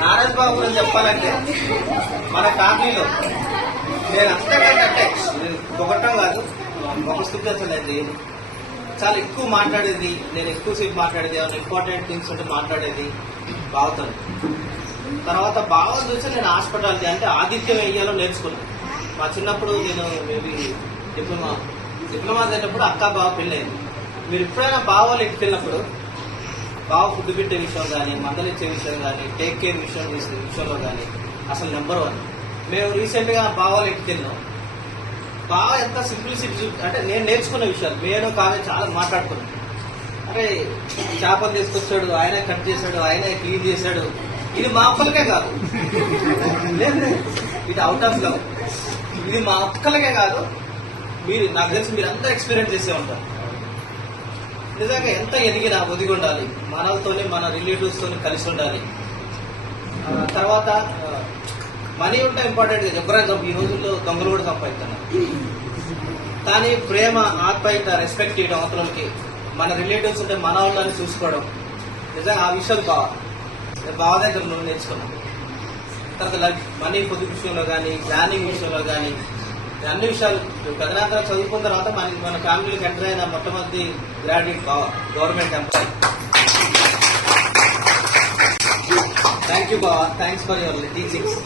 నారాజ్ బాబు గురించి చెప్పాలంటే మన ఫ్యామిలీలో నేను అంతకంటే ఒకటం కాదు ఒక స్థితి అసలు చాలా ఎక్కువ మాట్లాడేది, నేను ఎక్కువసేపు మాట్లాడేది, ఏమైనా ఇంపార్టెంట్ థింగ్స్ ఉంటే మాట్లాడేది బావతో. తర్వాత బావని చూసి నేను హాస్పిటాలిటీ అంటే ఆదిత్యం వేయాలో నేర్చుకున్నాను. మా చిన్నప్పుడు నేను మేబీ డిప్లొమా చేసేటప్పుడు అక్క బావ పెళ్ళయింది. మీరు ఎప్పుడైనా బావాలు ఇంటికి వెళ్ళినప్పుడు బావ ఫుడ్ పెట్టే విషయం కానీ, మందలిచ్చే విషయం కానీ, టేక్ కేర్ విషయంలో కానీ అసలు నెంబర్ 1. మేము రీసెంట్ గా బావాలు ఇంటికి వెళ్ళాం. బావ ఎంత సింప్లిసిటీ అంటే నేను నేర్చుకున్న విషయాలు నేను కావే చాలా మాట్లాడుకున్నాను. అంటే చేపలు తీసుకొచ్చాడు, ఆయనే కట్ చేశాడు, ఆయనే క్లీన్ చేశాడు. ఇది మా ఒక్కలకే కాదు, ఇది అవుట్ ఆఫ్ లవ్. ఇది మా ఒక్కలకే కాదు, మీరు నాకు తెలిసి మీరు అంతా ఎక్స్పీరియన్స్ చేసే ఉంటారు. నిజంగా ఎంత ఎదిగినా ఒదిగి ఉండాలి, మనలతోనే మన రిలేటివ్స్ తోని కలిసి ఉండాలి. తర్వాత మనీ ఉంటే ఇంపార్టెంట్. ఎవరైనా ఈ రోజుల్లో దొంగలు కూడా సంపాదిస్తున్నారు. కానీ ప్రేమ, ఆత్మీయత, రెస్పెక్ట్ చేయడం అవతలకి, మన రిలేటివ్స్ ఉంటే మన వాళ్ళని చూసుకోవడం, నిజంగా ఆ విషయాలు బావ దగ్గర నువ్వు నేర్చుకున్నాను. తర్వాత మనీ పొదుపు విషయంలో కానీ, ప్లానింగ్ విషయంలో కానీ, అన్ని విషయాలు పెద్దనాంతరం చదువుకున్న తర్వాత మన ఫ్యామిలీకి ఎంటర్ అయిన మొట్టమొదటి గ్రాడ్యుయేట్ బావ, గవర్నమెంట్ ఎంప్లాయీ. థ్యాంక్ యూ బావ, థ్యాంక్స్ ఫర్ యువర్ టీచింగ్స్.